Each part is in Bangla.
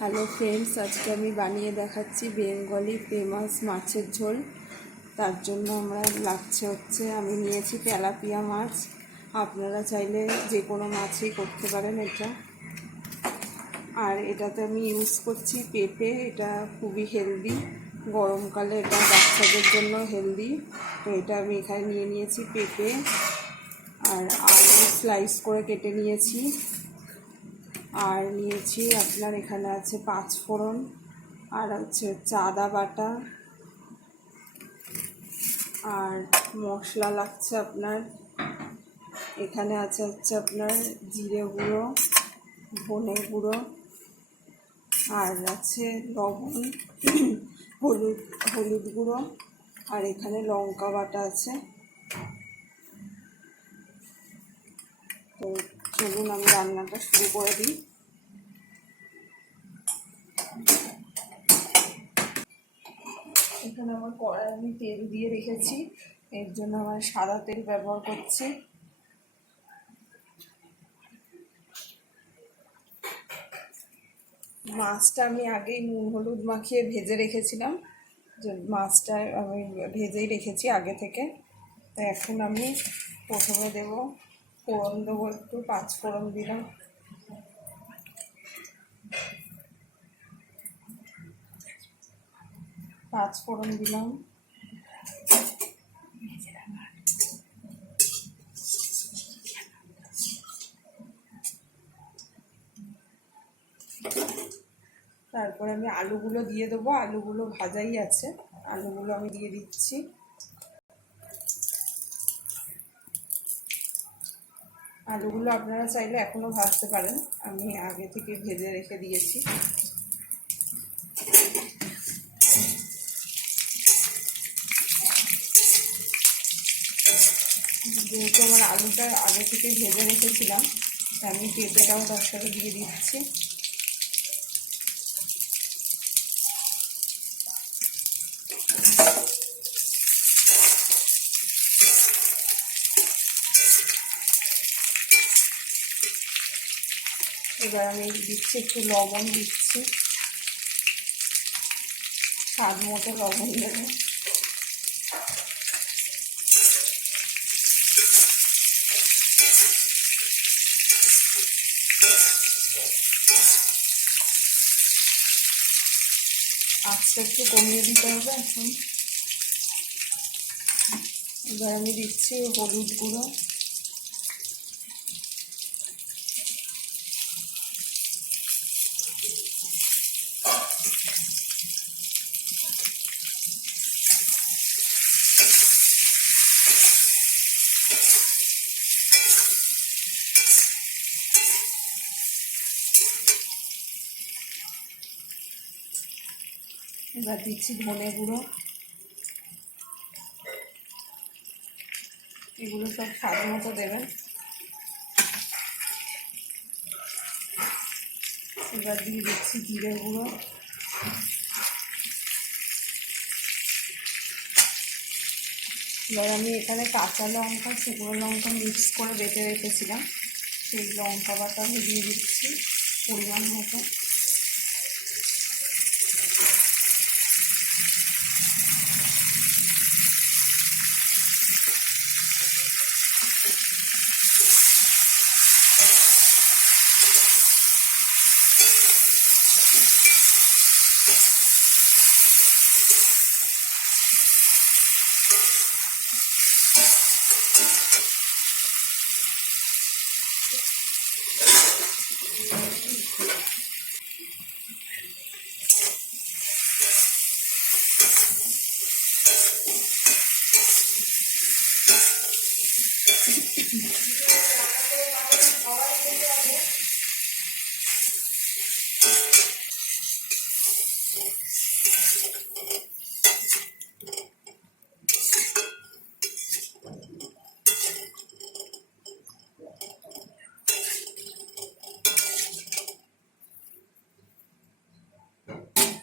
হ্যালো ফ্রেন্ডস, আজকে আমি বানিয়ে দেখাচ্ছি বেঙ্গলি ফেমাস মাছের ঝোল। তার জন্য আমি নিয়েছি তেলাপিয়া মাছ। আপনারা চাইলে যে কোনো মাছই করতে পারেন এটা। আর এটাতে আমি ইউজ করছি পেঁপে। এটা খুবই হেলদি, গরমকালে এটা বাচ্চাদের জন্য হেলদি। তো এটা আমি এখানে নিয়েছি পেঁপে, আর আলু স্লাইস করে কেটে নিয়েছি। আর নিয়েছি আপনার এখানে আছে 5 ফোড়ন, আর হচ্ছে আদা বাটা, আর মশলা লাগছে আপনার এখানে হচ্ছে আপনার জিরে গুঁড়ো, ধনে গুঁড়ো, আর আছে লবণ, হলুদ গুঁড়ো, আর এখানে লঙ্কা বাটা আছে। তো চলুন আমি রান্নাটা শুরু করে দিই। এখানে আমার কড়াই আমি তেল দিয়ে রেখেছি, এর জন্য আমার সাদা তেল ব্যবহার করছি। মাছটা আমি আগেই নুন হলুদ মাখিয়ে ভেজে রেখেছিলাম, যে মাছটা আমি ভেজেই রেখেছি আগে থেকে। তো এখন আমি প্রথমে ফোড়ন দেবো, একটু 5 ফোড়ন দিলাম। তারপরে আমি আলুগুলো দিয়ে দেবো। আলুগুলো ভাজাই আছে, আলুগুলো আমি দিয়ে দিচ্ছি। আলুগুলো আপনারা চাইলে এখনও ভাজতে পারেন, আমি আগে থেকে ভেজে রেখে দিয়েছি। যেহেতু আমার আলুটা আগে থেকে ভেজে রেখেছিলাম, আমি পেঁপেটাও তার সাথে দিয়ে দিচ্ছি। এবার আমি দিচ্ছি একটু লবণ দিচ্ছি, স্বাদ মতো লবণ দেবো। আঁচটা একটু কমিয়ে দিতে হবে এখন। এবার আমি দিচ্ছি হলুদ গুঁড়ো, এবার দিচ্ছি ধনে গুঁড়ো। এগুলো সব স্বাদ মতো দেবেন। এবার দিয়ে দিচ্ছি জিরে গুঁড়ো। এবার আমি এখানে কাঁচা লঙ্কা, শুকনো লঙ্কা মিক্স করে বেটে রেখেছিলাম, সেই লঙ্কা বাটা আমি দিয়ে দিচ্ছি পরিমাণ মতো।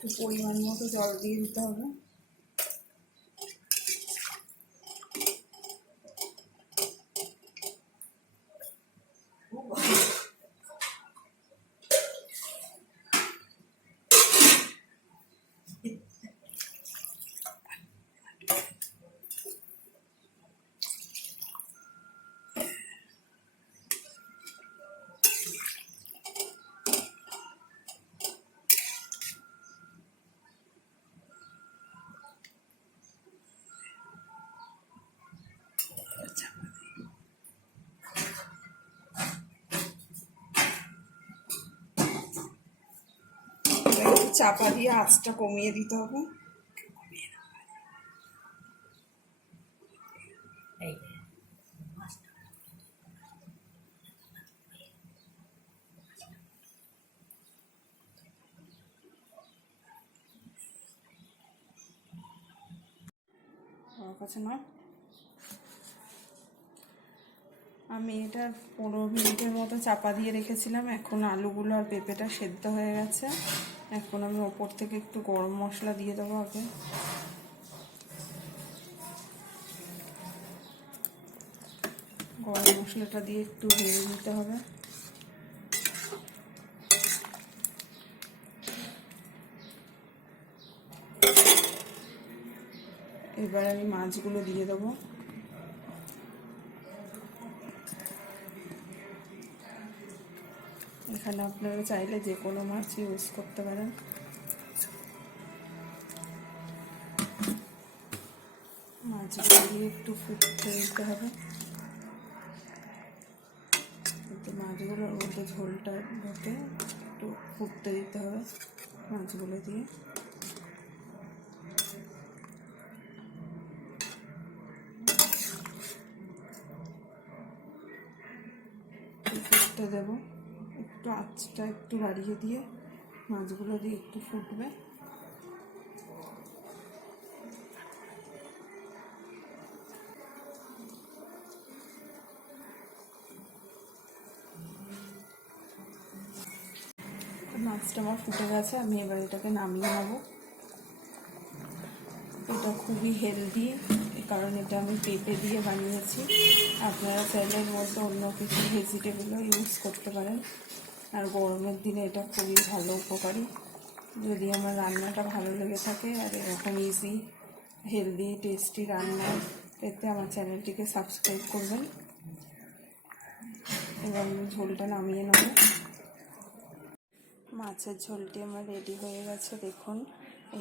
একটু পরিমাণ মতো জল দিয়ে দিতে হবে। চাপা দিয়ে আঁচটা কমিয়ে দিতে হবে। কাছে নয়, আমি এটা 15 মিনিটের মতো চাপা দিয়ে রেখেছিলাম। এখন আলুগুলো আর পেঁপেটা সেদ্ধ হয়ে গেছে। এখন আমি ওপর থেকে একটু গরম মশলা দিয়ে দেবো। আগে গরম মশলাটা দিয়ে একটু ভেজে নিতে হবে। এবার আমি মাছগুলো দিয়ে দেবো। এখানে আপনারা চাইলে যে কোনো মাছ ইউজ করতে পারেন। মাছগুলো দিয়ে একটু ফুটতে দিতে হবে। একটু মাছগুলোর মধ্যে ঝোলটা ঢোকে, একটু ফুটতে দিতে হবে মাছগুলো দিয়ে। ফুটতে দেবো, একটু আঁচটা একটু বাড়িয়ে দিয়ে মাছগুলো দিয়ে একটু ফুটবে। মাছটা আমার ফুটে গেছে, আমি এবার এটাকে নামিয়ে নেব। এটা খুবই হেলদি, কারণ এটা আমি পেঁপে দিয়ে বানিয়েছি। আপনারা চাইলে এর মধ্যে অন্য কিছু ভেজিটেবলও ইউজ করতে পারেন। আর গরমের দিনে এটা খুবই ভালো, উপকারী। যদি আমার রান্নাটা ভালো লেগে থাকে আর এরকম ইজি হেলদি টেস্টি রান্না পেতে আমার চ্যানেলটিকে সাবস্ক্রাইব করবেন। এবং ঝোলটা নামিয়ে নেব। মাছের ঝোলটি আমার রেডি হয়ে গেছে। দেখুন,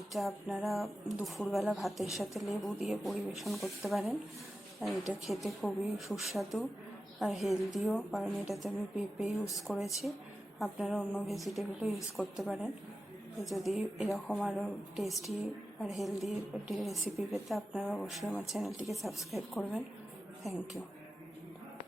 এটা আপনারা দুপুরবেলা ভাতের সাথে লেবু দিয়ে পরিবেশন করতে পারেন। আর এটা খেতে খুবই সুস্বাদু আর হেলদিও, কারণ এটাতে আমি পেঁপে ইউজ করেছি। আপনারা অন্য ভেজিটেবলও ইউজ করতে পারেন। যদি এরকম আরও টেস্টি আর হেলদি রেসিপি পেতে আপনারা অবশ্যই আমার চ্যানেলটিকে সাবস্ক্রাইব করবেন। Thank you.